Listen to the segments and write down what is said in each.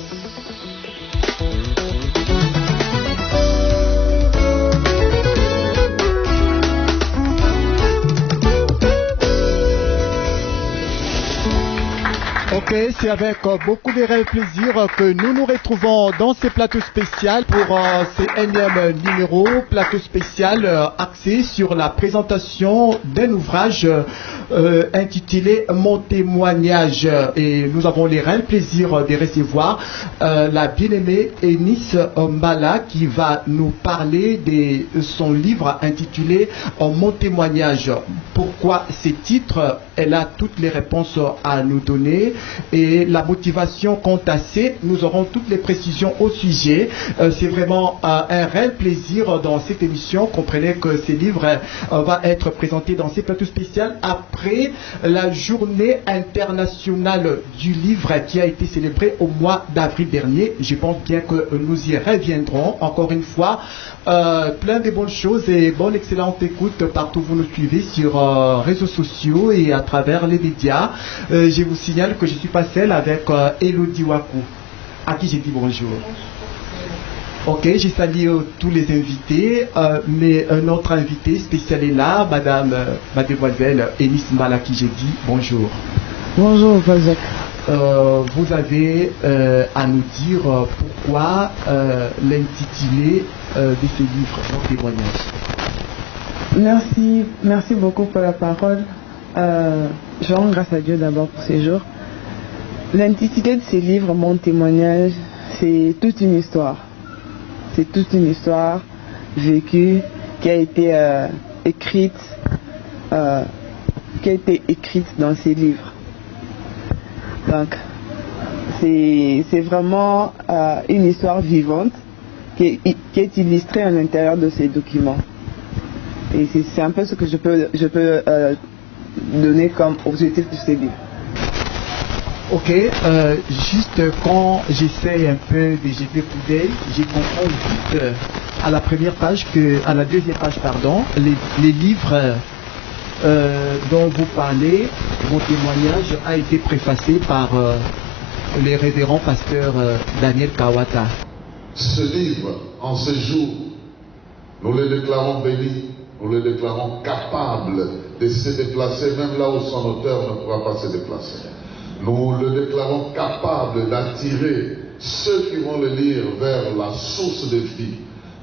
Ok, c'est avec beaucoup de réel plaisir que nous nous retrouvons dans ce plateau spécial pour ce énième numéro, plateau spécial axé sur la présentation d'un ouvrage intitulé Mon témoignage. Et nous avons le réel plaisir de recevoir la bien-aimée Eunice Mbala qui va nous parler de son livre intitulé Mon témoignage. Pourquoi ce titre? Elle a toutes les réponses à nous donner. Et la motivation quant à c'est, nous aurons toutes les précisions au sujet. C'est vraiment un réel plaisir dans cette émission. Comprenez que ce livre va être présenté dans ces plateaux spéciaux après la journée internationale du livre qui a été célébrée au mois d'avril dernier. Je pense bien que nous y reviendrons encore une fois. Plein de bonnes choses et bonne excellente écoute partout où vous nous suivez sur réseaux sociaux et à travers les médias. Je vous signale que je suis pas seul avec Elodie Wakou, à qui j'ai dit bonjour. Ok, j'ai salué tous les invités, mais un autre invité spécial est là, mademoiselle Eunice Mbala, à qui j'ai dit bonjour. Bonjour, Fazak. Vous avez à nous dire pourquoi l'intitulé de ce livre, Mon témoignage. Merci beaucoup pour la parole. Je rends grâce à Dieu d'abord pour ces jours. L'intitulé de ce livre, Mon témoignage, c'est toute une histoire. C'est toute une histoire vécue qui a été écrite dans ces livres. Donc, c'est vraiment une histoire vivante qui est illustrée à l'intérieur de ces documents. Et c'est un peu ce que je peux donner comme objectif de ce livre. Ok, juste quand j'essaie un peu de jeter coup d'œil, je comprends vite à la première page à la deuxième page, pardon, les livres dont vous parlez, mon témoignage a été préfacé par le révérend pasteur Daniel Kawata. Ce livre, en ce jour, nous le déclarons béni, nous le déclarons capable de se déplacer, même là où son auteur ne pourra pas se déplacer. Nous le déclarons capable d'attirer ceux qui vont le lire vers la source de vie.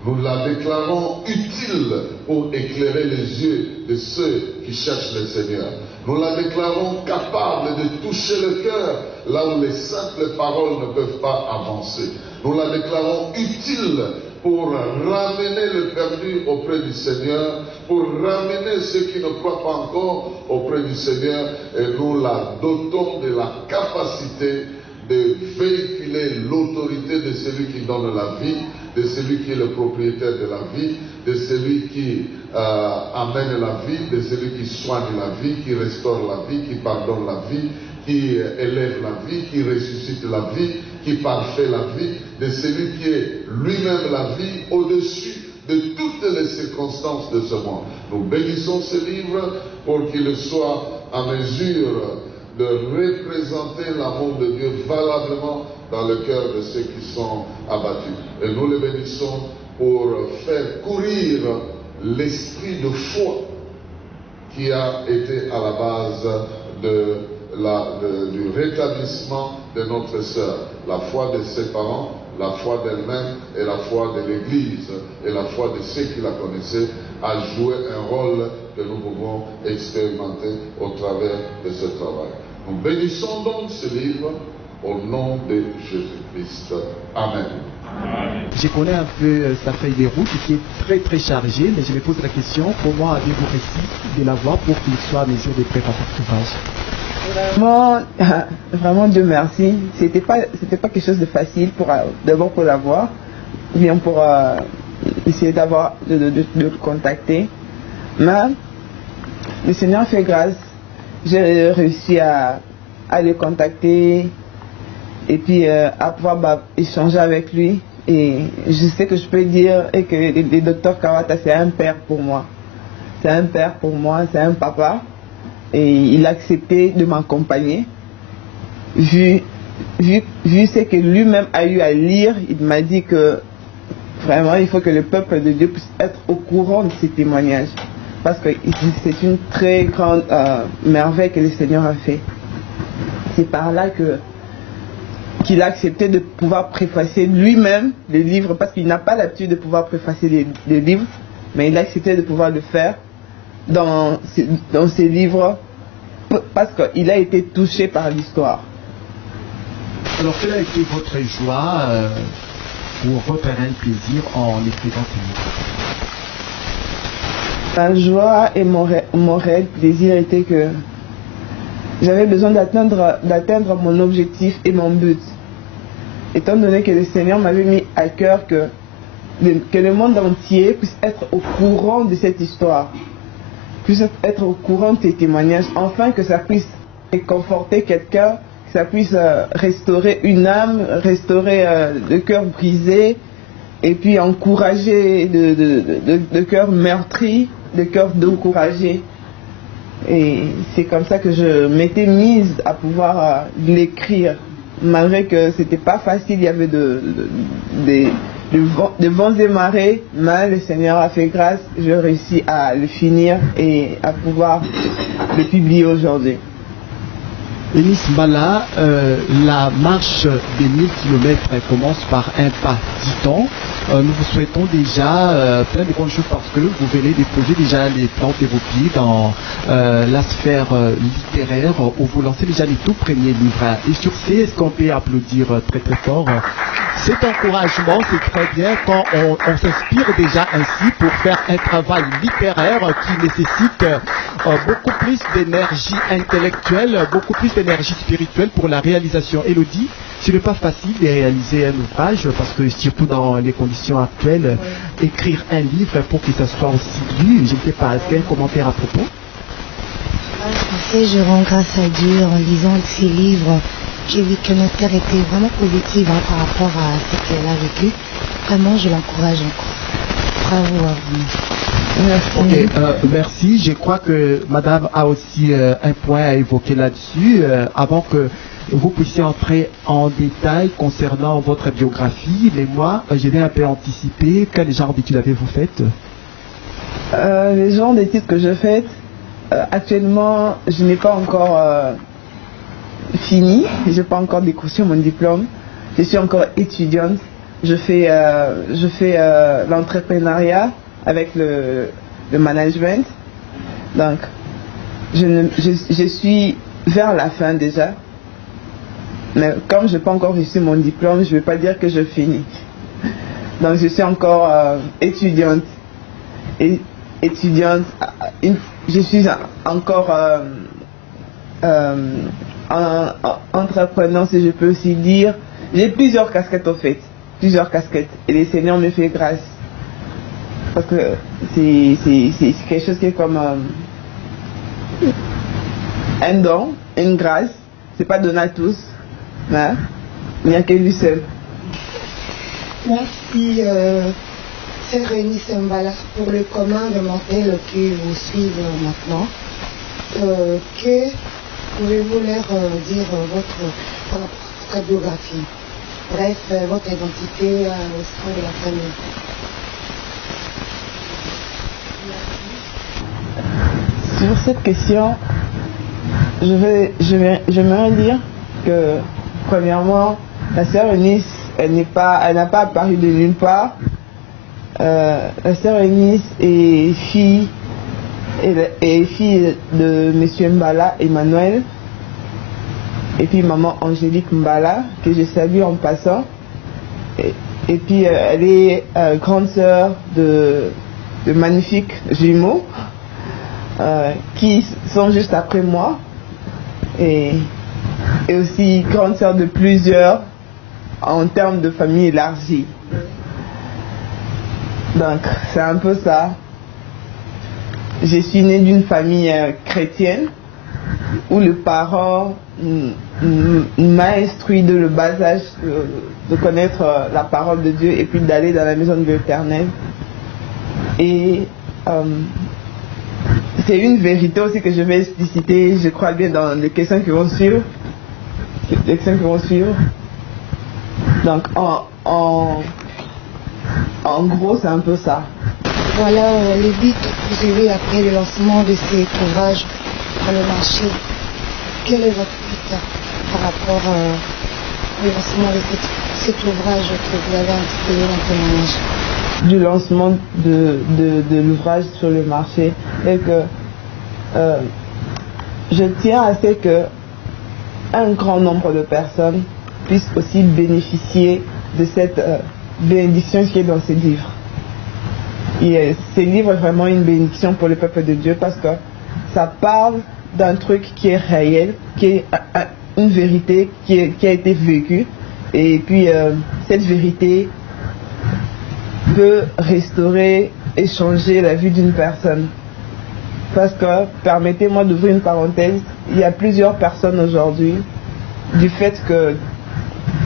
Nous la déclarons utile pour éclairer les yeux de ceux qui cherchent le Seigneur. Nous la déclarons capable de toucher le cœur là où les simples paroles ne peuvent pas avancer. Nous la déclarons utile pour ramener le perdu auprès du Seigneur, pour ramener ceux qui ne croient pas encore auprès du Seigneur, et nous la dotons de la capacité de véhiculer l'autorité de celui qui donne la vie, de celui qui est le propriétaire de la vie, de celui qui amène la vie, de celui qui soigne la vie, qui restaure la vie, qui pardonne la vie, qui élève la vie, qui ressuscite la vie, qui parfait la vie, de celui qui est lui-même la vie au-dessus de toutes les circonstances de ce monde. Nous bénissons ce livre pour qu'il soit en mesure de représenter l'amour de Dieu valablement dans le cœur de ceux qui sont abattus. Et nous le bénissons pour faire courir l'esprit de foi qui a été à la base du rétablissement de notre sœur, la foi de ses parents, la foi d'elle-même et la foi de l'Église et la foi de ceux qui la connaissaient a joué un rôle que nous pouvons expérimenter au travers de ce travail. Nous bénissons donc ce livre au nom de Jésus-Christ. Amen. Je connais un peu sa feuille de route qui est très très chargée, mais je me pose la question, comment avez-vous réussi de l'avoir pour qu'il soit à mesure de préparer cet ouvrage? Vraiment Dieu merci. C'était pas quelque chose de facile d'abord pour l'avoir, bien pour essayer de le contacter. Mais le Seigneur fait grâce. J'ai réussi à le contacter et puis à pouvoir échanger avec lui. Et je sais que je peux dire que le docteur Kawata, c'est un père pour moi. C'est un père pour moi, c'est un papa. Et il a accepté de m'accompagner, vu vu ce que lui-même a eu à lire, il m'a dit que vraiment il faut que le peuple de Dieu puisse être au courant de ces témoignages. Parce que c'est une très grande merveille que le Seigneur a fait. C'est par là qu'il a accepté de pouvoir préfacer lui-même les livres, parce qu'il n'a pas l'habitude de pouvoir préfacer les livres, mais il a accepté de pouvoir le faire dans ses livres, parce qu'il a été touché par l'histoire. Alors, quelle a été votre joie ou votre réel plaisir en écrivant ces livres? Ma joie et mon réel plaisir était que j'avais besoin d'atteindre mon objectif et mon but. Étant donné que le Seigneur m'avait mis à cœur que le monde entier puisse être au courant de cette histoire, puisse être au courant de ces témoignages, enfin que ça puisse conforter quelqu'un, que ça puisse restaurer une âme, restaurer le cœur brisé, et puis encourager de cœur meurtri, de cœur découragé. Et c'est comme ça que je m'étais mise à pouvoir l'écrire, malgré que c'était pas facile, il y avait de vents et marées, mais le Seigneur a fait grâce, j'ai réussi à le finir et à pouvoir le publier aujourd'hui. Eunice Mbala, la marche des 1000 km commence par un pas, dit-on. Nous vous souhaitons déjà plein de bonnes choses parce que vous venez déposer déjà les plans de vos pieds dans la sphère littéraire où vous lancez déjà les tout premiers livres. Et sur ce, est-ce qu'on peut applaudir très très fort cet encouragement? C'est très bien quand on s'inspire déjà ainsi pour faire un travail littéraire qui nécessite beaucoup plus d'énergie intellectuelle, beaucoup plus d'énergie spirituelle pour la réalisation. Élodie, ce n'est pas facile de réaliser un ouvrage parce que surtout dans les conditions actuelles, écrire un livre pour que ça soit aussi lu, je ne sais pas, est-ce qu'il y a un commentaire à propos? Je rends grâce à Dieu en lisant ces livres. J'ai vu que notre père était vraiment positive par rapport à ce qu'elle a vécu. Vraiment, je l'encourage encore. Bravo à vous. Ok, merci. Je crois que madame a aussi un point à évoquer là-dessus. Avant que vous puissiez entrer en détail concernant votre biographie, mais moi, je vais un peu anticiper. Quel genre d'études avez-vous faites? Les genres d'études que je fais, actuellement, je n'ai pas encore fini. Je n'ai pas encore décroché mon diplôme. Je suis encore étudiante. Je fais l'entrepreneuriat avec le management. Donc, je suis vers la fin déjà. Mais comme je n'ai pas encore reçu mon diplôme, je ne vais pas dire que je finis. Donc, je suis encore étudiante. Je suis encore entrepreneur, si je peux aussi dire. J'ai plusieurs casquettes au fait. Plusieurs casquettes. Et le Seigneur me fait grâce. Parce que c'est quelque chose qui est comme un don, une grâce. C'est pas donné à tous. Mais il n'y a que lui seul. Merci, Sœur Eunice Mbala, pour le commun de mortels qui vous suivent maintenant. Que pouvez-vous leur dire par rapport à votre biographie? Bref, votre identité au sein de la famille. Sur cette question, j'aimerais dire que, premièrement, la sœur Eunice, elle n'a pas apparu de nulle part. La sœur Eunice est fille de M. Mbala, Emmanuel, et puis maman Angélique Mbala, que je salue en passant. Et puis elle est grande sœur de magnifiques jumeaux qui sont juste après moi, et aussi grande sœur de plusieurs en termes de famille élargie. Donc c'est un peu ça. Je suis née d'une famille chrétienne où le parent m'a instruit de le bas âge de connaître la parole de Dieu et puis d'aller dans la maison de l'Éternel. Et c'est une vérité aussi que je vais expliciter, je crois bien, dans les questions qui vont suivre. qui vont suivre. Donc en gros, c'est un peu ça. Voilà les buts que vous avez après le lancement de cet ouvrage dans le marché. Quel est votre but par rapport au lancement de cet ouvrage que vous avez intitulé dans témoignage? Du lancement de l'ouvrage sur le marché et que je tiens à ce que un grand nombre de personnes puissent aussi bénéficier de cette bénédiction qui est dans ces livres. Et ces livres est vraiment une bénédiction pour le peuple de Dieu parce que ça parle d'un truc qui est réel, qui est une vérité qui a été vécue. Et puis cette vérité peut restaurer et changer la vie d'une personne. Parce que, permettez-moi d'ouvrir une parenthèse, il y a plusieurs personnes aujourd'hui, du fait que,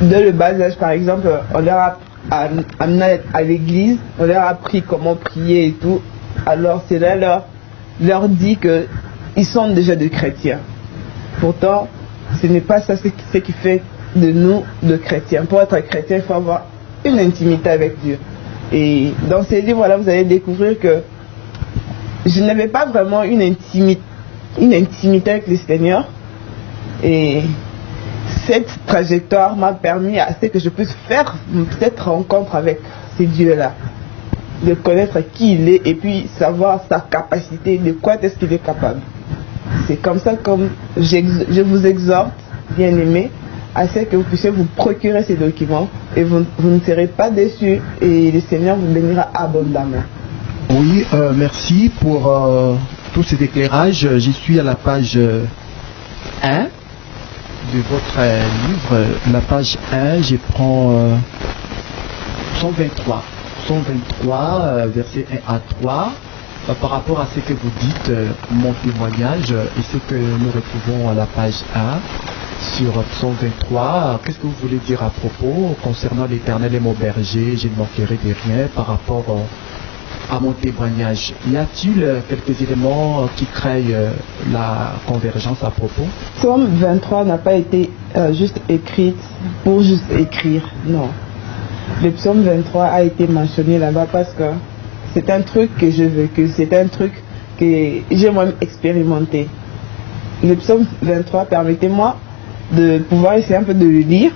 dès le bas âge par exemple, on leur a amené à l'église, on leur a appris comment prier et tout, alors cela leur dit qu'ils sont déjà des chrétiens. Pourtant, ce n'est pas ça ce qui fait de nous de chrétiens. Pour être chrétien, il faut avoir une intimité avec Dieu. Et dans ces livres-là, vous allez découvrir que je n'avais pas vraiment une intimité avec le Seigneur. Et cette trajectoire m'a permis à ce que je puisse faire cette rencontre avec ces dieux-là. De connaître qui il est et puis savoir sa capacité, de quoi est-ce qu'il est capable. C'est comme ça que je vous exhorte, bien-aimés, à ce que vous puissiez vous procurer ces documents et vous ne serez pas déçus et le Seigneur vous bénira abondamment. Oui, merci pour tous ces éclairages. J'y suis à la page 1 de votre livre. La page 1, je prends 123. 123, versets 1 à 3. Par rapport à ce que vous dites, mon témoignage, et ce que nous retrouvons à la page 1, sur Psaume 23, qu'est-ce que vous voulez dire à propos concernant l'Éternel et mon berger, je ne manquerai de rien par rapport à mon témoignage? Y a-t-il quelques éléments qui créent la convergence à propos? Psaume 23 n'a pas été juste écrite pour juste écrire, non. Le psaume 23 a été mentionné là-bas parce que c'est un truc que j'ai vécu, c'est un truc que j'ai moi-même expérimenté. Le psaume 23, permettez-moi de pouvoir essayer un peu de le lire.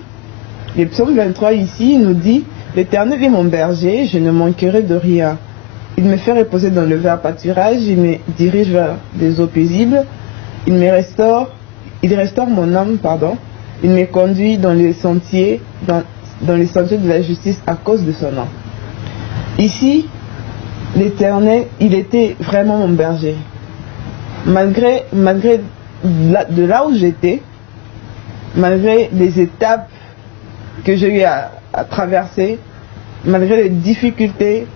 Le psaume 23 ici nous dit: l'Éternel est mon berger, je ne manquerai de rien. Il me fait reposer dans le vert pâturage, il me dirige vers des eaux paisibles, il restaure mon âme, il me conduit dans les sentiers, dans les sentiers de la justice à cause de son nom. Ici, l'Éternel, il était vraiment mon berger. Malgré de là où j'étais, malgré les étapes que j'ai eu à traverser, malgré les difficultés,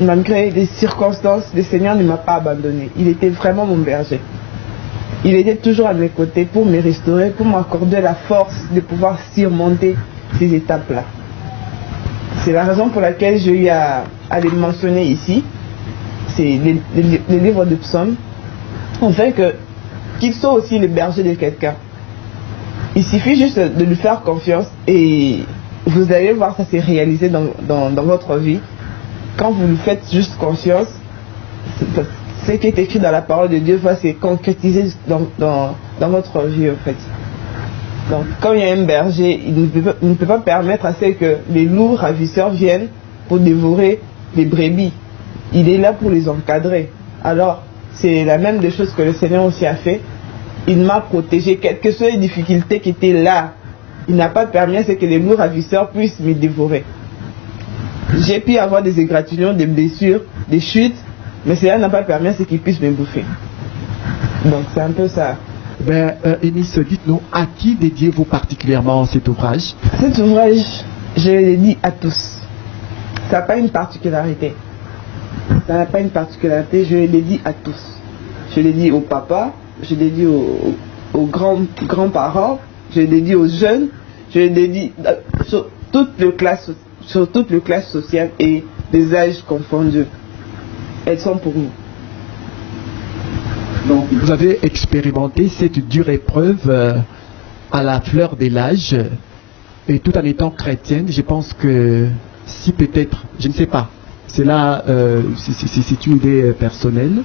malgré les circonstances, le Seigneur ne m'a pas abandonné. Il était vraiment mon berger. Il était toujours à mes côtés pour me restaurer, pour m'accorder la force de pouvoir surmonter ces étapes-là. C'est la raison pour laquelle j'ai eu à les mentionner ici. C'est les livres de psaumes. Afin qu'il soit aussi le berger de quelqu'un. Il suffit juste de lui faire confiance et vous allez voir ça s'est réalisé dans votre vie. Quand vous lui faites juste confiance, ce qui est écrit dans la parole de Dieu va se concrétiser dans votre vie en fait. Donc quand il y a un berger, il ne peut pas permettre à ce que les loups ravisseurs viennent pour dévorer les brebis. Il est là pour les encadrer. Alors c'est la même des choses que le Seigneur aussi a fait. Il m'a protégé, quelles que soient les difficultés qui étaient là. Il n'a pas permis à ce que les loups ravisseurs puissent me dévorer. J'ai pu avoir des égratignures, des blessures, des chutes, mais cela n'a pas permis à ce qu'ils puissent me bouffer. Donc c'est un peu ça. Eunice, dites-nous, à qui dédiez-vous particulièrement cet ouvrage? Cet ouvrage, je le dédie à tous. Ça n'a pas une particularité. Ça n'a pas une particularité, je le dédie à tous. Je le dédie au papa, je le dédie aux grands-parents, je le dédie aux jeunes, je le dédie sur toutes les classes sociales et des âges confondus. Elles sont pour nous. Donc, vous avez expérimenté cette dure épreuve à la fleur de l'âge, et tout en étant chrétienne, je pense que si peut-être, je ne sais pas, c'est là, c'est une idée personnelle,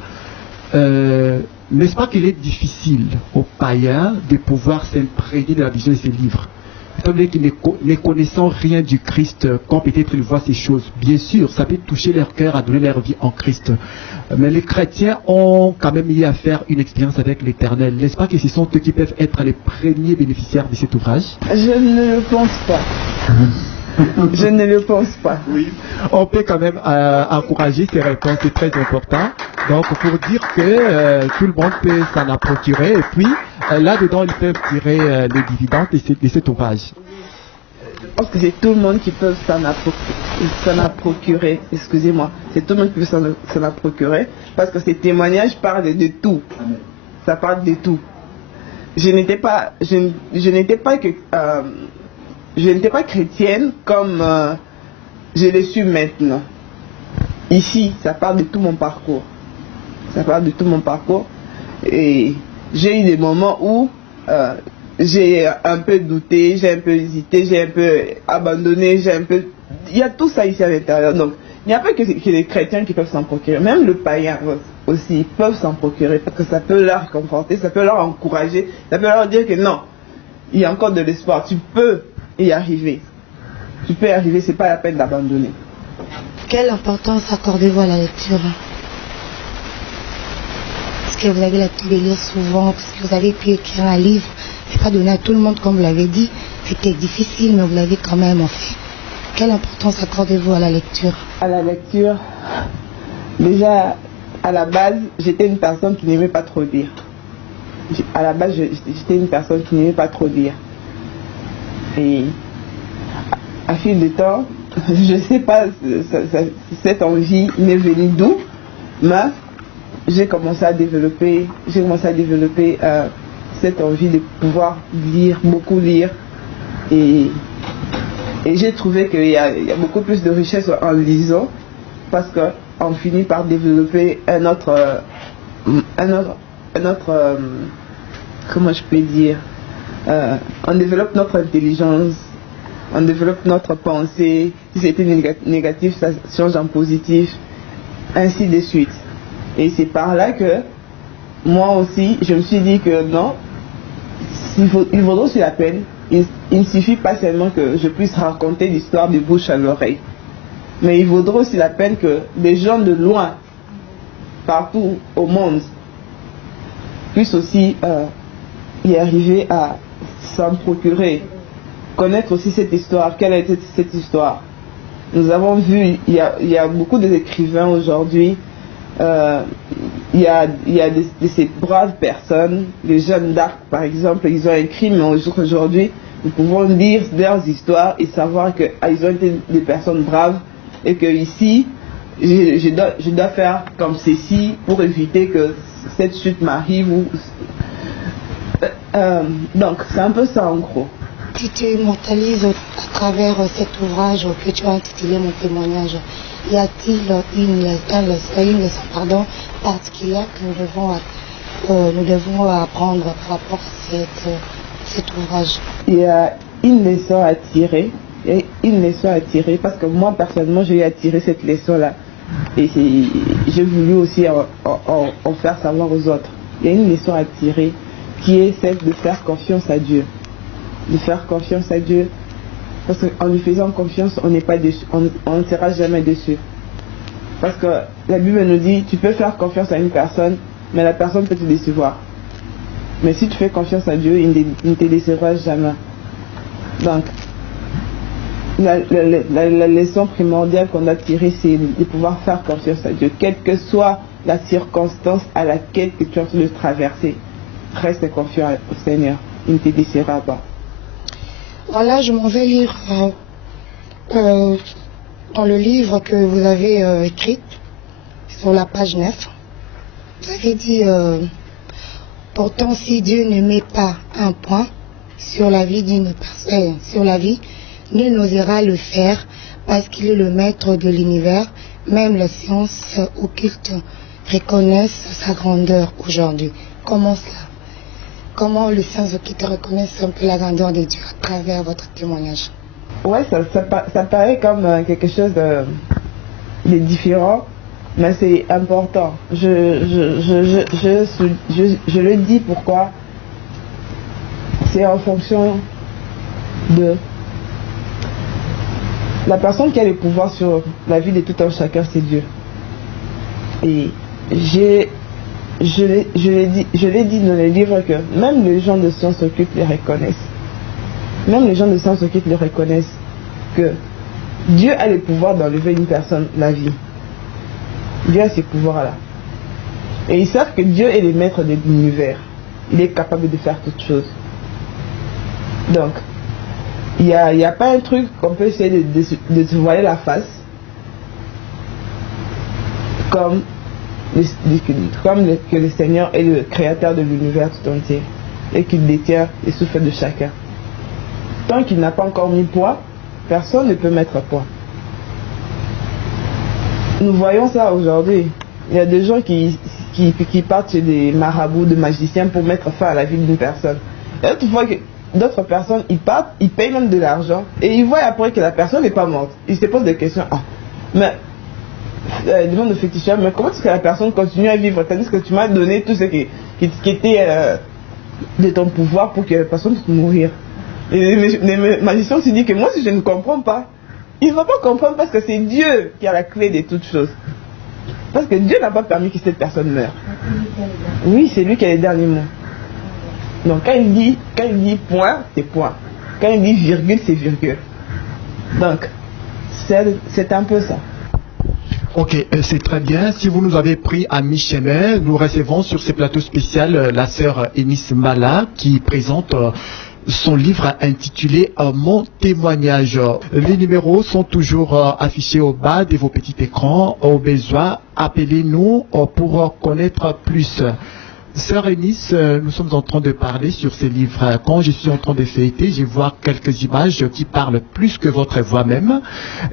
n'est-ce pas qu'il est difficile aux païens de pouvoir s'imprégner de la vision de ces livres, étant donné qu'ils ne connaissant rien du Christ, quand peut-être ils voient ces choses. Bien sûr, ça peut toucher leur cœur à donner leur vie en Christ. Mais les chrétiens ont quand même eu à faire une expérience avec l'Éternel. N'est-ce pas que ce sont eux qui peuvent être les premiers bénéficiaires de cet ouvrage? Je ne le pense pas. Je ne le pense pas. Oui, on peut quand même encourager ces réponses, c'est très important. Donc, pour dire que tout le monde peut s'en procurer, et puis là-dedans, ils peuvent tirer les dividendes de cet ouvrage. Je pense que c'est tout le monde qui peut s'en procurer. Excusez-moi. C'est tout le monde qui peut s'en procurer, parce que ces témoignages parlent de tout. Ça parle de tout. Je n'étais pas chrétienne comme je le suis maintenant. Ici, ça parle de tout mon parcours. Ça parle de tout mon parcours. Et j'ai eu des moments où j'ai un peu douté, j'ai un peu hésité, j'ai un peu abandonné, il y a tout ça ici à l'intérieur. Donc, il n'y a pas que les chrétiens qui peuvent s'en procurer. Même le païen aussi, ils peuvent s'en procurer, parce que ça peut leur conforter, ça peut leur encourager, ça peut leur dire que non, il y a encore de l'espoir, tu peux y arriver. Tu peux y arriver, c'est pas la peine d'abandonner. Quelle importance accordez-vous à la lecture? Est-ce que vous avez l'habitude de lire souvent? Parce que vous avez pu écrire un livre, et pas donné à tout le monde, comme vous l'avez dit. C'était difficile, mais vous l'avez quand même fait. Quelle importance accordez-vous à la lecture? À la lecture, déjà, à la base, j'étais une personne qui n'aimait pas trop lire. À la base, j'étais une personne qui n'aimait pas trop lire. Et à fil de temps, je ne sais pas cette envie m'est venue d'où, mais j'ai commencé à développer cette envie de pouvoir lire, beaucoup lire. Et j'ai trouvé qu'il y a beaucoup plus de richesse en lisant, parce qu'on finit par développer un autre comment je peux dire, on développe notre intelligence, on développe notre pensée. Si c'était négatif, ça change en positif, ainsi de suite. Et c'est par là que moi aussi, je me suis dit que non, il vaudrait aussi la peine. Il ne suffit pas seulement que je puisse raconter l'histoire de bouche à l'oreille, mais il vaudrait aussi la peine que les gens de loin, partout au monde, puissent aussi y arriver à s'en procurer, connaître aussi cette histoire. Quelle a été cette histoire? Nous avons vu, il y a beaucoup d'écrivains aujourd'hui, il y a de ces braves personnes, les Jeanne d'Arc par exemple, ils ont écrit, mais aujourd'hui nous pouvons lire leurs histoires et savoir qu'ils ont été des personnes braves, et que ici je dois faire comme ceci pour éviter que cette chute m'arrive. Donc c'est un peu ça en gros. Si tu immortalises à travers cet ouvrage que tu as intitulé Mon témoignage, y a-t-il une leçon particulière que nous devons apprendre par rapport à cet ouvrage? Il y a une leçon à tirer. Parce que moi personnellement j'ai eu à tirer cette leçon là, et j'ai voulu aussi en faire savoir aux autres. Il y a une leçon à tirer qui est celle de faire confiance à Dieu. De faire confiance à Dieu, parce qu'en lui faisant confiance, on n'est pas déçu, on ne sera jamais déçu. Parce que la Bible nous dit, tu peux faire confiance à une personne, mais la personne peut te décevoir. Mais si tu fais confiance à Dieu, il ne te décevra jamais. Donc, la leçon primordiale qu'on doit tirer, c'est de pouvoir faire confiance à Dieu. Quelle que soit la circonstance à laquelle tu es en train de traverser, reste confiant au Seigneur. Il ne te décevra pas. Voilà, je m'en vais lire dans le livre que vous avez écrit, sur la page 9. Vous avez dit, pourtant si Dieu ne met pas un point sur la vie d'une personne, nul n'osera le faire, parce qu'il est le maître de l'univers. Même les sciences occultes reconnaissent sa grandeur aujourd'hui. Comment cela? comment les saints qui te reconnaissent un peu la grandeur de Dieu à travers votre témoignage? Ouais, ça paraît comme quelque chose de différent, mais c'est important. Je le dis pourquoi. C'est en fonction de la personne qui a le pouvoir sur la vie de tout un chacun, c'est Dieu. Et je l'ai dit dans les livres que même les gens de science occulte les reconnaissent. Même les gens de science occulte le reconnaissent que Dieu a le pouvoir d'enlever une personne la vie. Dieu a ces pouvoirs-là. Et ils savent que Dieu est le maître de l'univers. Il est capable de faire toutes choses. Donc, il n'y a pas un truc qu'on peut essayer de se voiler la face comme que le Seigneur est le créateur de l'univers tout entier et qu'il détient les souffles de chacun. Tant qu'il n'a pas encore mis poids, personne ne peut mettre poids. Nous voyons ça aujourd'hui. Il y a des gens qui partent chez des marabouts, des magiciens pour mettre fin à la vie d'une personne. Et d'autres personnes, ils partent, ils payent même de l'argent et ils voient après que la personne n'est pas morte. Ils se posent des questions. Ah, mais ils demandent au féticheur, mais comment est-ce que la personne continue à vivre tandis que tu m'as donné tout ce qui était de ton pouvoir pour que la personne puisse mourir? Et les magiciens se disent que moi, si je ne comprends pas, ils ne vont pas comprendre parce que c'est Dieu qui a la clé de toutes choses. Parce que Dieu n'a pas permis que cette personne meure. Oui, c'est lui qui a les derniers mots. Donc quand il dit point, c'est point. Quand il dit virgule, c'est virgule. Donc, c'est un peu ça. Ok, c'est très bien. Si vous nous avez pris à mi-chemin, nous recevons sur ce plateau spécial la sœur Eunice Mbala qui présente son livre intitulé Mon témoignage. Les numéros sont toujours affichés au bas de vos petits écrans. Au besoin, appelez-nous pour connaître plus. Sœur Eunice, nous sommes en train de parler sur ces livres. Quand je suis en train de feuilleter, je vois quelques images qui parlent plus que votre voix même.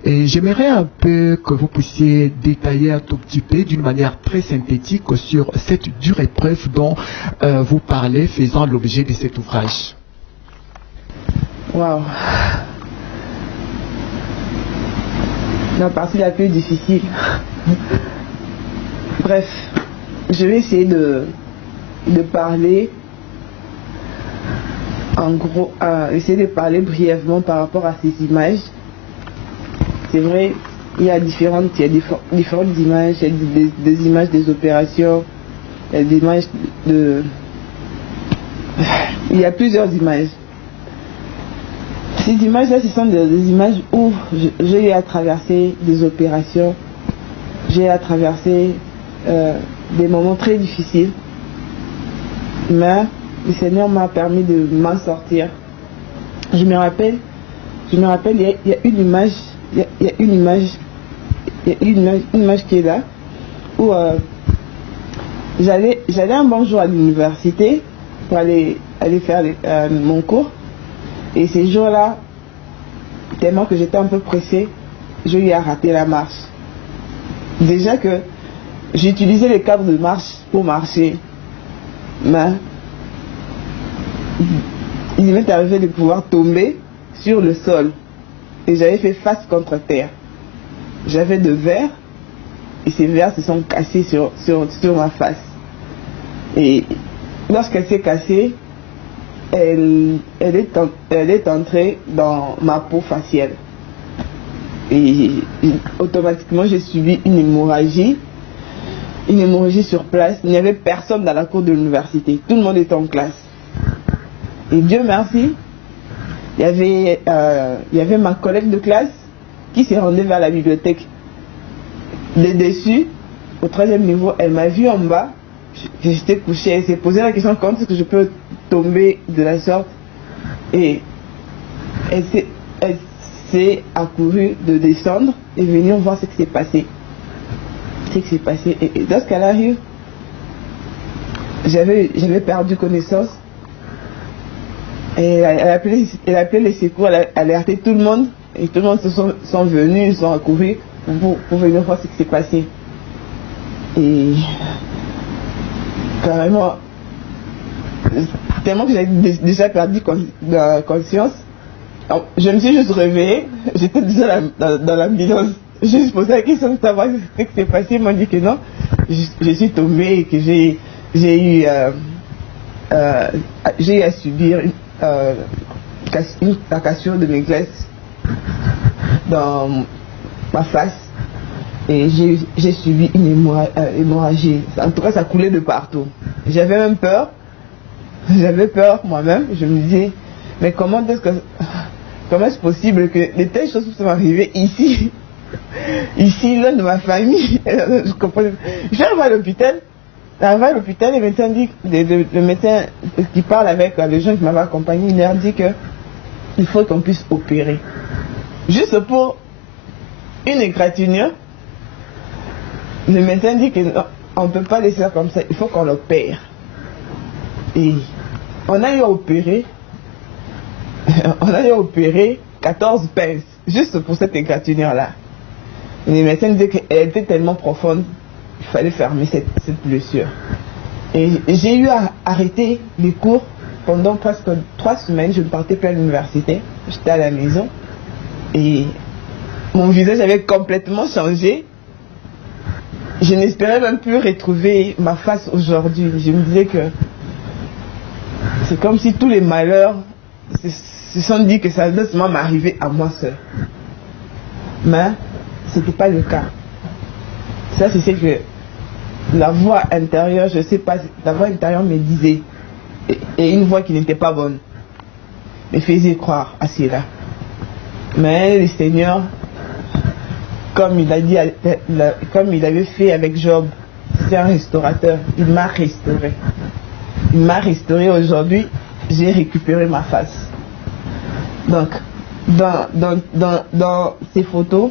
Et j'aimerais un peu que vous puissiez détailler un tout petit peu, d'une manière très synthétique, sur cette dure épreuve dont vous parlez, faisant l'objet de cet ouvrage. Waouh! La partie la plus difficile. Bref, je vais essayer de parler en gros, essayer de parler brièvement par rapport à ces images. C'est vrai, il y a différentes images, il y a des images des opérations, il y a des images il y a plusieurs images. Ces images-là, ce sont des images où j'ai eu à traverser des opérations, j'ai eu à traverser des moments très difficiles, mais le Seigneur m'a permis de m'en sortir. Je me rappelle, il y a une image qui est là, où j'allais un bon jour à l'université pour aller faire mon cours. Et ces jours-là, tellement que j'étais un peu pressée, j'ai eu à rater la marche. Déjà que j'utilisais les câbles de marche pour marcher, mais il m'est arrivé de pouvoir tomber sur le sol. Et j'avais fait face contre terre. J'avais de verres, et ces verres se sont cassés sur ma face. Et lorsqu'elle s'est cassée, elle est entrée dans ma peau faciale. Et automatiquement, j'ai subi une hémorragie sur place. Il n'y avait personne dans la cour de l'université. Tout le monde était en classe. Et Dieu merci, il y avait ma collègue de classe qui s'est rendue vers la bibliothèque. Dessus, au 3e niveau, elle m'a vu en bas. J'étais couchée, elle s'est posé la question comment est-ce que je peux tomber de la sorte, et elle s'est accourue de descendre et venir voir ce qui s'est passé. Et lorsqu'elle arrive, j'avais perdu connaissance, et elle a appelé les secours, elle a alerté tout le monde, et tout le monde sont venus, ils sont accourus pour venir voir ce qui s'est passé. Et carrément, tellement que j'avais déjà perdu la conscience. Alors, je me suis juste réveillée, j'étais déjà dans l'ambulance. J'ai juste posé la question de savoir ce que c'est passé. Ils m'ont dit que non. Je suis tombée et que j'ai eu à subir une cassure de mes graisses dans ma face. Et j'ai subi une hémorragie. En tout cas, ça coulait de partout. J'avais même peur. J'avais peur moi-même. Je me disais, mais comment est-ce possible que de telles choses puissent m'arriver ici, loin de ma famille? Je comprends. Je suis arrivé à l'hôpital. Le médecin dit, le médecin qui parle avec les gens qui m'avaient accompagné, il leur dit qu'il faut qu'on puisse opérer. Juste pour une égratignure. Le médecin dit qu'on ne peut pas laisser ça comme ça, il faut qu'on l'opère. Et on a eu à opérer 14 pinces, juste pour cette égratignure-là. Les médecins disaient qu'elle était tellement profonde, il fallait fermer cette blessure. Et j'ai eu à arrêter les cours pendant presque 3 semaines, je ne partais plus à l'université, j'étais à la maison. Et mon visage avait complètement changé. Je n'espérais même plus retrouver ma face aujourd'hui. Je me disais que c'est comme si tous les malheurs se sont dit que ça doit seulement m'arriver à moi seul. Mais ce n'était pas le cas. Ça, c'est ce que la voix intérieure, je ne sais pas, la voix intérieure me disait, et une voix qui n'était pas bonne, me faisait croire à cela. Mais le Seigneur, comme il avait fait avec Job, c'est un restaurateur, il m'a restauré. Il m'a restauré aujourd'hui, j'ai récupéré ma face. Donc, dans ces photos,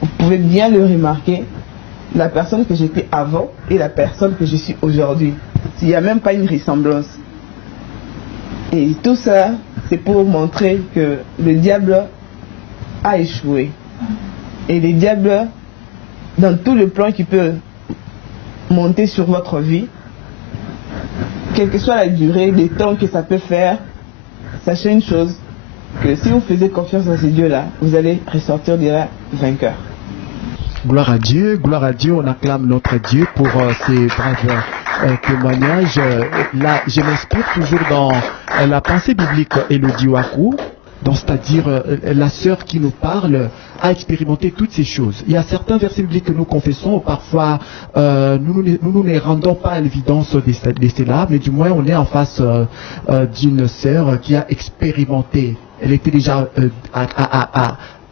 vous pouvez bien le remarquer, la personne que j'étais avant et la personne que je suis aujourd'hui. Il n'y a même pas une ressemblance. Et tout ça, c'est pour montrer que le diable a échoué. Et le diable, dans tout le plan qui peut monter sur votre vie, quelle que soit la durée, le temps que ça peut faire, sachez une chose, que si vous faisiez confiance dans ces dieux-là, vous allez ressortir de là vainqueur. Gloire à Dieu, on acclame notre Dieu pour ces braves témoignages. Là, je m'inspire toujours dans la pensée biblique Elodie Wakou. Donc, c'est-à-dire la sœur qui nous parle a expérimenté toutes ces choses. Il y a certains versets bibliques que nous confessons, parfois nous ne rendons pas à l'évidence de cela, mais du moins on est en face d'une sœur qui a expérimenté. Elle était déjà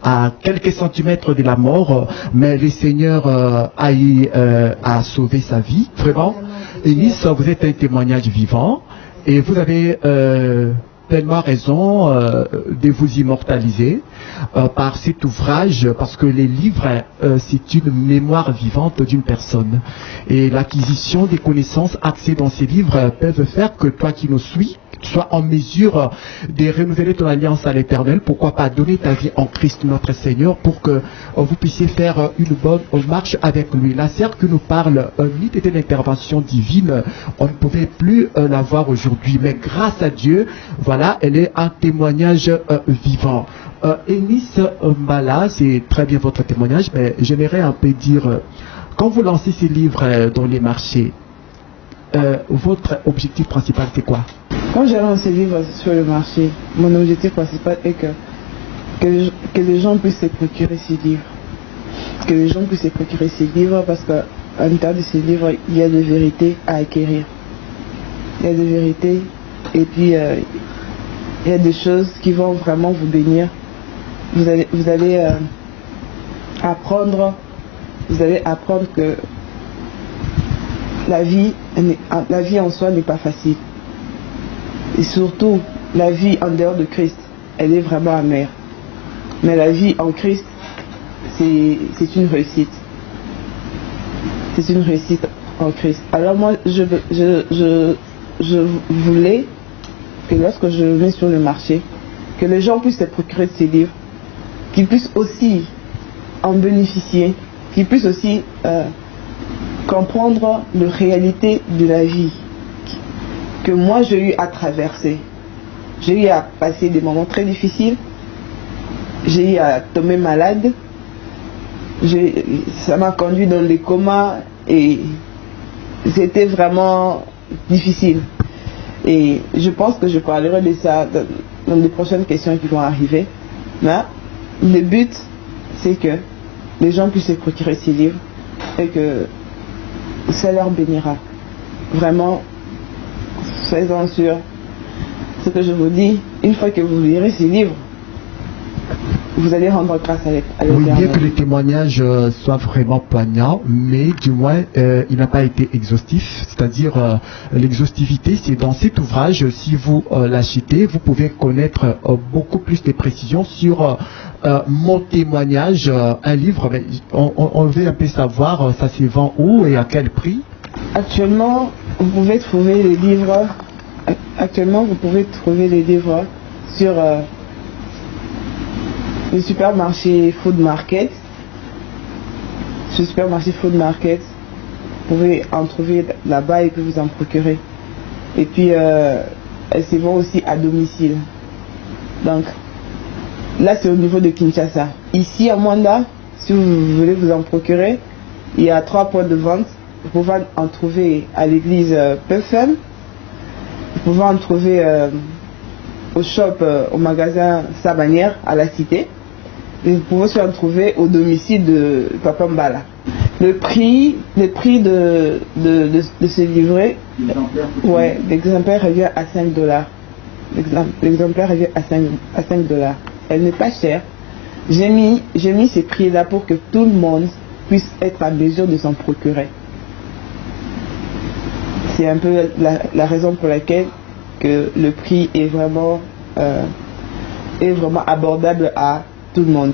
à quelques centimètres de la mort, mais le Seigneur a sauvé sa vie, vraiment. Eunice, vous êtes un témoignage vivant et vous avez tellement raison de vous immortaliser par cet ouvrage, parce que les livres, c'est une mémoire vivante d'une personne. Et l'acquisition des connaissances axées dans ces livres peuvent faire que toi qui nous suis, sois en mesure de renouveler ton alliance à l'Éternel. Pourquoi pas donner ta vie en Christ notre Seigneur pour que vous puissiez faire une bonne marche avec lui. La sœur que nous parle, ni était l'intervention divine, on ne pouvait plus la voir aujourd'hui, mais grâce à Dieu, voilà, elle est un témoignage vivant. Eunice Mbala, c'est très bien votre témoignage, mais j'aimerais un peu dire, quand vous lancez ces livres dans les marchés, votre objectif principal c'est quoi? Quand j'ai lancé ces livres sur le marché, mon objectif principal est que les gens puissent se procurer ces livres. Que les gens puissent se procurer ces livres parce qu'à l'intérieur de ces livres, il y a des vérités à acquérir. Il y a des vérités et puis il y a des choses qui vont vraiment vous bénir. Vous allez apprendre que la vie en soi n'est pas facile. Et surtout, la vie en dehors de Christ, elle est vraiment amère. Mais la vie en Christ, c'est une réussite. C'est une réussite en Christ. Alors moi, je voulais que lorsque je vais sur le marché, que les gens puissent se procurer de ces livres, qu'ils puissent aussi en bénéficier, qu'ils puissent aussi comprendre la réalité de la vie. que moi j'ai eu à traverser. J'ai eu à passer des moments très difficiles. J'ai eu à tomber malade. Ça m'a conduit dans les comas et c'était vraiment difficile. Et je pense que je parlerai de ça dans les prochaines questions qui vont arriver. Mais le but, c'est que les gens puissent se procurer ces livres et que ça leur bénira. Vraiment, soyez-en sûrs. Ce que je vous dis, une fois que vous lirez ces livres, vous allez rendre grâce à l'Éternel. Oui, bien que les témoignages soient vraiment poignants, mais du moins, il n'a pas été exhaustif. C'est-à-dire, l'exhaustivité, c'est dans cet ouvrage, si vous l'achetez, vous pouvez connaître beaucoup plus de précisions sur mon témoignage, un livre. Mais on veut un peu savoir, ça se vend où et à quel prix? Actuellement, vous pouvez trouver les livres. Sur le supermarché Food Market. Ce supermarché Food Market, vous pouvez en trouver là-bas et que vous en procurez. Et puis, elles se vendent aussi à domicile. Donc, là, c'est au niveau de Kinshasa. Ici, à Mwanda, si vous voulez vous en procurer, il y a 3 points de vente. Vous pouvez en trouver à l'église Pefem. Vous pouvez en trouver au shop, au magasin Sabanière à la Cité. Et vous pouvez aussi en trouver au domicile de Papa Mbala. Le prix de ce livret, l'exemplaire revient à $5. L'exemplaire revient à $5. Elle n'est pas chère. J'ai mis ces prix-là pour que tout le monde puisse être à mesure de s'en procurer. C'est un peu la raison pour laquelle que le prix est vraiment abordable à tout le monde.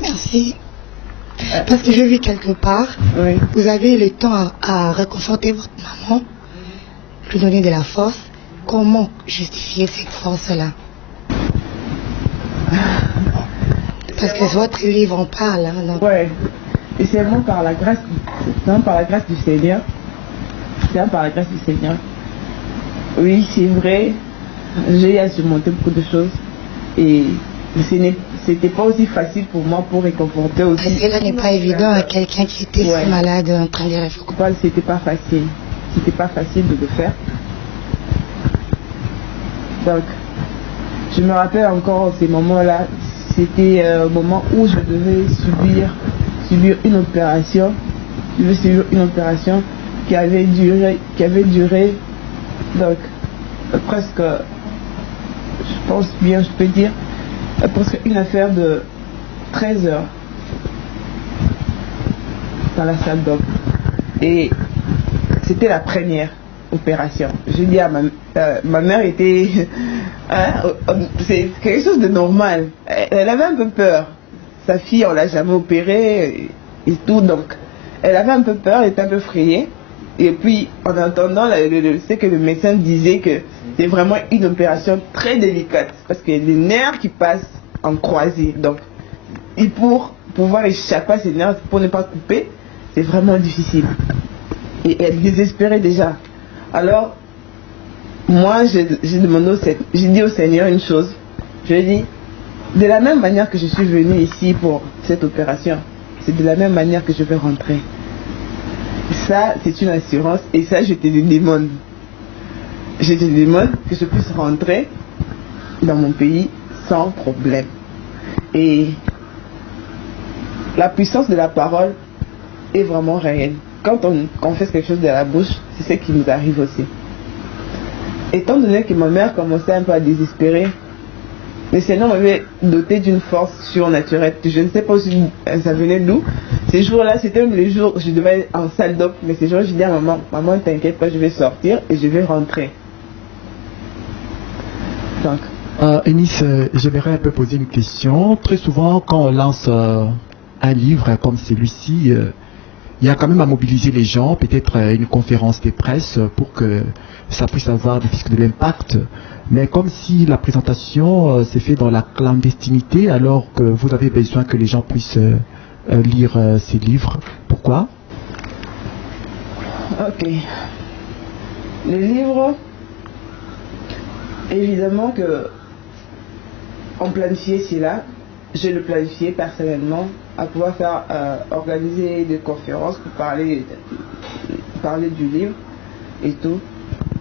Merci. Parce que j'ai vu quelque part, Oui. vous avez le temps à réconforter votre maman, lui donner de la force. Comment justifier cette force-là? Parce que votre livre en parle. Hein, donc. Ouais. Et c'est vraiment par la grâce du Seigneur. C'est vraiment par la grâce du Seigneur. Oui, c'est vrai. J'ai eu à surmonter beaucoup de choses. Et c'était pas aussi facile pour moi pour réconforter aussi. Parce que là n'est pas évident à quelqu'un qui était si malade en train de réfléchir. C'était pas facile. C'était pas facile de le faire. Donc, je me rappelle encore ces moments-là. C'était un moment où je devais subir une opération. Je devais subir une opération qui avait duré donc presque, je pense bien, je peux dire, presque une affaire de 13 heures dans la salle d'op. Et c'était la première opération. J'ai dit à ma mère était c'est quelque chose de normal. Elle avait un peu peur. Sa fille, on l'a jamais opérée et tout, donc elle avait un peu peur, elle était un peu frayée. Et puis, en entendant, c'est que le médecin disait que c'est vraiment une opération très délicate parce qu'il y a des nerfs qui passent en croisée. Donc, et pour pouvoir échapper à ces nerfs, pour ne pas couper, c'est vraiment difficile. Et elle désespérait déjà. Alors, moi, j'ai dit au Seigneur une chose. Je lui ai dit, de la même manière que je suis venue ici pour cette opération, c'est de la même manière que je vais rentrer. Ça, c'est une assurance et ça, je te le demande. Je te demande que je puisse rentrer dans mon pays sans problème. Et la puissance de la parole est vraiment réelle. Quand on confesse quelque chose de la bouche, c'est ce qui nous arrive aussi. Étant donné que ma mère commençait un peu à désespérer, le Seigneur m'avait doté d'une force surnaturelle. Je ne sais pas si ça venait d'où. Ces jours-là, c'était même les jours où je devais être en salle d'op. Mais ces jours-là, je dis à maman, maman, t'inquiète pas, je vais sortir et je vais rentrer. Donc. Eunice, j'aimerais un peu poser une question. Très souvent, quand on lance un livre comme celui-ci, il y a quand même à mobiliser les gens, peut-être une conférence de presse pour que ça puisse avoir de l'impact. Mais comme si la présentation s'est faite dans la clandestinité, alors que vous avez besoin que les gens puissent lire ces livres. Pourquoi? Ok. Le livre, évidemment que on planifiait cela. Je le planifiais personnellement à pouvoir faire organiser des conférences pour parler du livre et tout.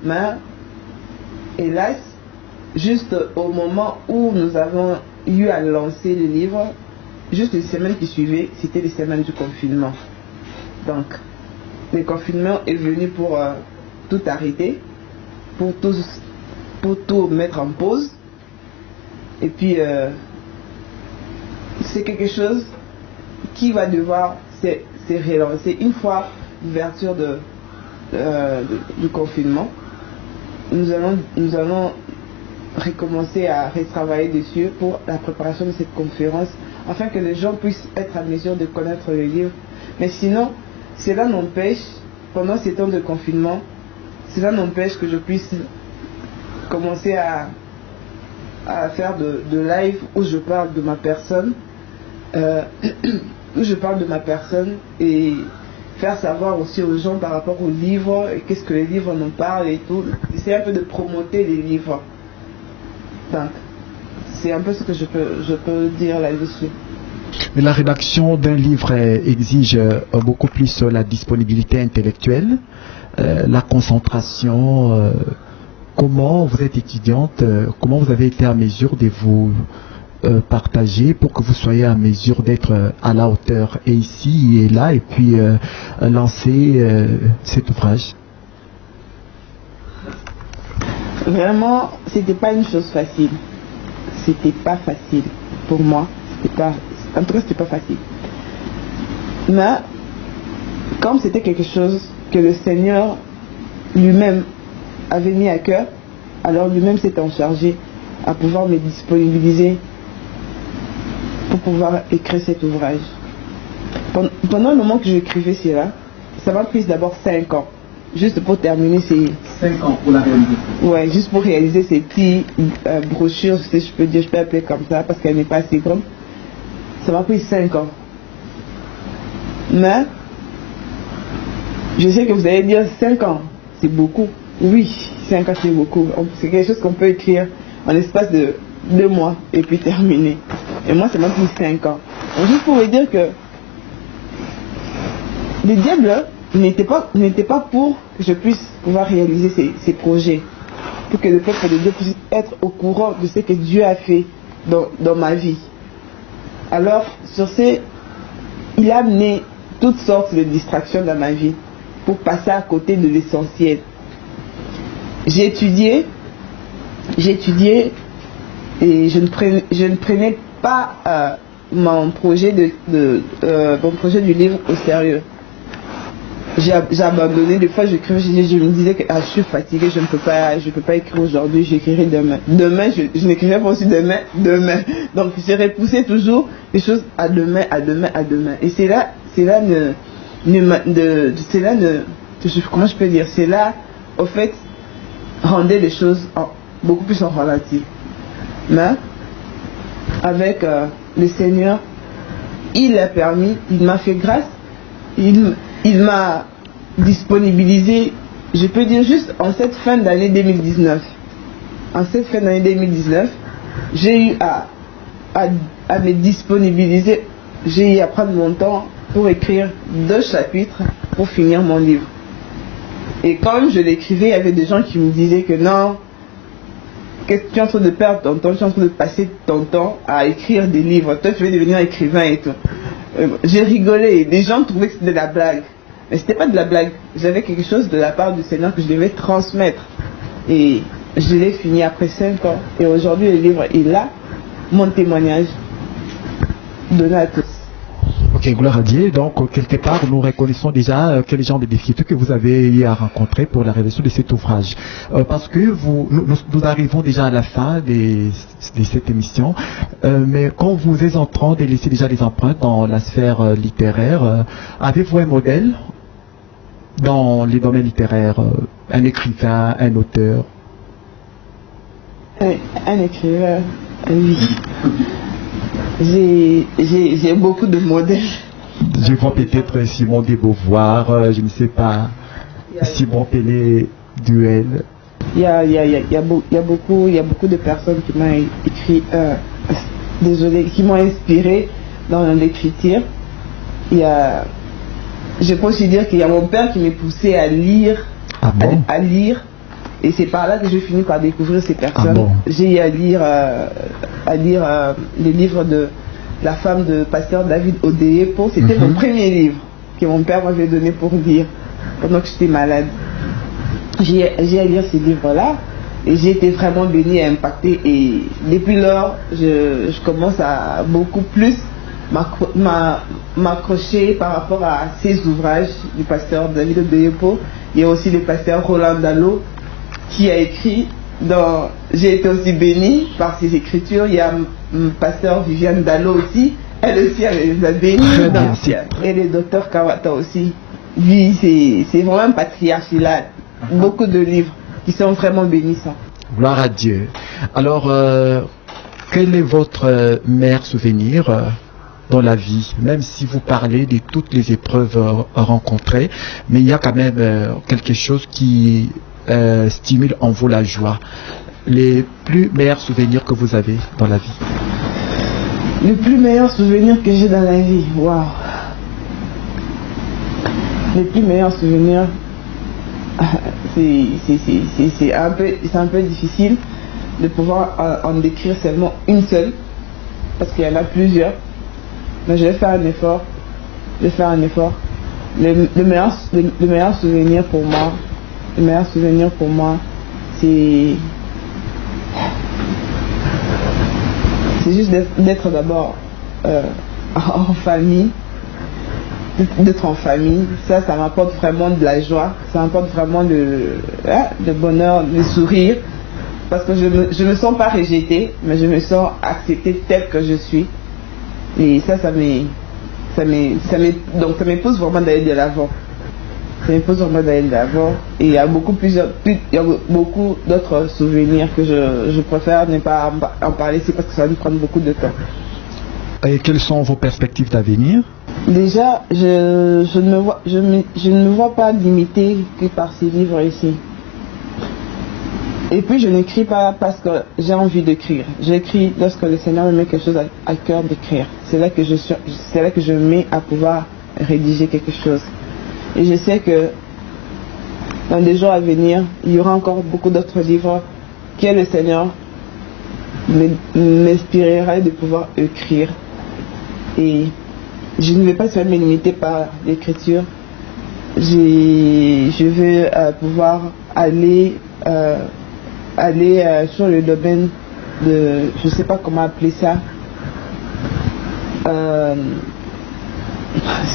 Mais hélas, juste au moment où nous avons eu à lancer le livre, juste les semaines qui suivaient, c'était les semaines du confinement. Donc, le confinement est venu pour tout arrêter, pour tout mettre en pause. Et puis, c'est quelque chose qui va devoir se relancer une fois l'ouverture du confinement. Nous allons recommencer à retravailler dessus pour la préparation de cette conférence afin que les gens puissent être à mesure de connaître le livre. Mais sinon, cela n'empêche, pendant ces temps de confinement, cela n'empêche que je puisse commencer à faire de live où je parle de ma personne, et faire savoir aussi aux gens par rapport aux livres et qu'est-ce que les livres nous parlent et tout. Essayer un peu de promoter les livres. Donc, c'est un peu ce que je peux dire là-dessus. Mais la rédaction d'un livre exige beaucoup plus la disponibilité intellectuelle, la concentration. Comment vous êtes étudiante, comment vous avez été à mesure de vous partager pour que vous soyez à mesure d'être à la hauteur et ici et là et puis lancer cet ouvrage? Vraiment, c'était pas une chose facile. C'était pas facile pour moi. En tout cas, c'était pas facile. Mais comme c'était quelque chose que le Seigneur lui-même avait mis à cœur, alors lui-même s'est en chargé à pouvoir me disponibiliser pour pouvoir écrire cet ouvrage. Pendant le moment que j'écrivais cela, ça m'a pris d'abord 5 ans, juste pour terminer ces... 5 ans pour la réaliser. Ouais, juste pour réaliser ces petites brochures, si je peux appeler comme ça, parce qu'elle n'est pas assez grande. Ça m'a pris 5 ans. Mais, je sais que vous allez dire 5 ans, c'est beaucoup. Oui, 5 ans c'est beaucoup. C'est quelque chose qu'on peut écrire en l'espace de 2 mois et puis terminer. Et moi, ça m'a pris 5 ans. Donc, juste pour vous dire que le diable n'était pas pour que je puisse pouvoir réaliser ces projets. Pour que le peuple de Dieu puisse être au courant de ce que Dieu a fait dans ma vie. Alors, sur ce, il a amené toutes sortes de distractions dans ma vie pour passer à côté de l'essentiel. J'ai étudié et je ne prenais pas mon projet du livre au sérieux. J'ai abandonné. Des fois, je me disais que je suis fatiguée, je ne peux pas écrire aujourd'hui, j'écrirai demain. Demain, je n'écrirai pas aussi demain. Donc, j'ai repoussé toujours les choses à demain. Et comment je peux dire, c'est là, au fait, rendait les choses beaucoup plus en relatif. Mais avec le Seigneur, il a permis, il m'a fait grâce, il m'a disponibilisé, je peux dire juste en cette fin d'année 2019. En cette fin d'année 2019, j'ai eu à me disponibiliser, j'ai eu à prendre mon temps pour écrire 2 chapitres pour finir mon livre. Et quand je l'écrivais, il y avait des gens qui me disaient que non, que tu es en train de perdre ton temps, tu es en train de passer ton temps à écrire des livres, toi tu veux devenir écrivain et tout. J'ai rigolé, les gens trouvaient que c'était de la blague. Mais c'était pas de la blague, j'avais quelque chose de la part du Seigneur que je devais transmettre. Et je l'ai fini après 5 ans. Et aujourd'hui le livre est là, mon témoignage donné à tous. Ok, gloire à Dieu. Donc, quelque part, nous reconnaissons déjà quel genre de difficultés que vous avez eu à rencontrer pour la réalisation de cet ouvrage. Parce que nous arrivons déjà à la fin de cette émission. Mais quand vous êtes en train de laisser déjà des empreintes dans la sphère littéraire, avez-vous un modèle dans les domaines littéraires, un écrivain, un auteur? Un écrivain, oui. J'ai beaucoup de modèles. Je vois peut-être Simone de Beauvoir, je ne sais pas, Simon Pelé duel? Il y a beaucoup de personnes qui m'ont écrit, qui m'ont inspiré dans l'écriture. Je peux aussi dire qu'il y a mon père qui m'a poussé à lire, à lire, et c'est par là que j'ai fini par découvrir ces personnes. J'ai eu à lire les livres de la femme de pasteur David Odeyepo. C'était mon premier livre que mon père m'avait donné pour lire pendant que j'étais malade. J'ai à lire ces livres-là et j'ai été vraiment bénie et impactée, et depuis lors je commence à beaucoup plus m'accrocher par rapport à ces ouvrages du pasteur David Odeyepo. Il y a aussi le pasteur Roland Dallot qui a écrit j'ai été aussi bénie par ses écritures. Il y a le pasteur Viviane Dallot aussi, elle aussi elle a béni. Et le docteur Kawata aussi. Lui, c'est vraiment un patriarche. Il a beaucoup de livres qui sont vraiment bénissants. Gloire à Dieu. Alors, quel est votre meilleur souvenir dans la vie, même si vous parlez de toutes les épreuves rencontrées, mais il y a quand même quelque chose qui stimule en vous la joie. Les plus meilleurs souvenirs que vous avez dans la vie? Le plus meilleur souvenir que j'ai dans la vie, waouh! Les plus meilleurs souvenirs, c'est un peu difficile de pouvoir en décrire seulement une seule, parce qu'il y en a plusieurs. Mais je vais faire un effort. Le meilleur souvenir pour moi, c'est juste d'être d'abord en famille. D'être en famille, ça m'apporte vraiment de la joie, ça m'apporte vraiment de bonheur, de sourire, parce que je me sens pas rejetée, mais je me sens acceptée telle que je suis, et ça me pousse vraiment d'aller de l'avant. Ça me pousse vraiment d'aller de l'avant, et il y a beaucoup d'autres souvenirs que je préfère ne pas en parler ici parce que ça va me prendre beaucoup de temps. Et quelles sont vos perspectives d'avenir? Déjà, je ne me vois pas limitée que par ces livres ici. Et puis, je n'écris pas parce que j'ai envie d'écrire. J'écris lorsque le Seigneur me met quelque chose à cœur d'écrire. C'est là que je mets à pouvoir rédiger quelque chose. Et je sais que dans les jours à venir, il y aura encore beaucoup d'autres livres que le Seigneur m'inspirerait de pouvoir écrire. Et je ne vais pas seulement me limiter par l'écriture. Je veux pouvoir aller sur le domaine de, je ne sais pas comment appeler ça,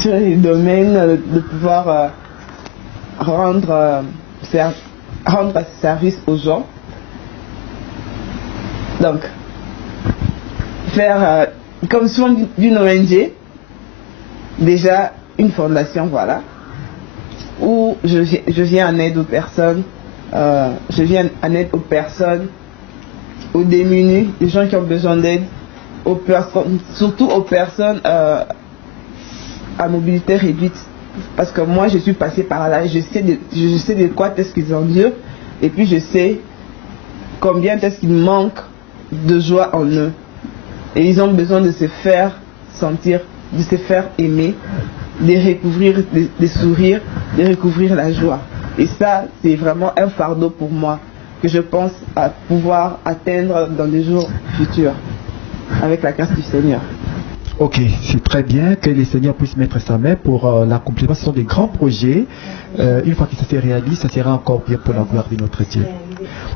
sur le domaine de pouvoir rendre service aux gens. Donc, faire comme souvent d'une ONG, déjà une fondation, voilà, où je viens en aide aux personnes, aux démunis, les gens qui ont besoin d'aide, surtout aux personnes à mobilité réduite, parce que moi je suis passée par là, je sais de quoi est-ce qu'ils endurent, et puis je sais combien est-ce qu'il manque de joie en eux, et ils ont besoin de se faire sentir, de se faire aimer, de recouvrir des sourires, de recouvrir la joie. Et ça, c'est vraiment un fardeau pour moi que je pense à pouvoir atteindre dans les jours futurs avec la grâce du Seigneur. Ok, c'est très bien que le Seigneur puisse mettre sa main pour l'accomplissement. Ce sont des grands projets. Une fois que ça se réalise, ça sera encore bien pour la gloire de notre Dieu.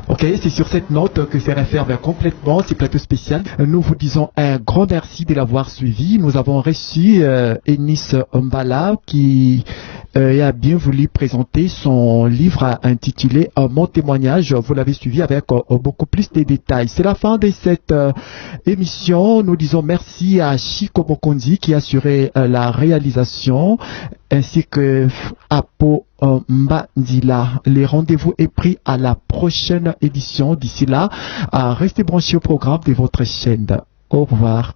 Ok, c'est sur cette note que se referme complètement ce plateau spécial. Nous vous disons un grand merci de l'avoir suivi. Nous avons reçu Eunice Mbala qui a bien voulu présenter son livre intitulé Mon témoignage. Vous l'avez suivi avec beaucoup plus de détails. C'est la fin de cette émission. Nous disons merci à Chico Mokondi qui a assuré la réalisation, ainsi que Apo Mbandila. Les rendez-vous est pris à la prochaine édition. D'ici là, restez branchés au programme de votre chaîne. Au revoir.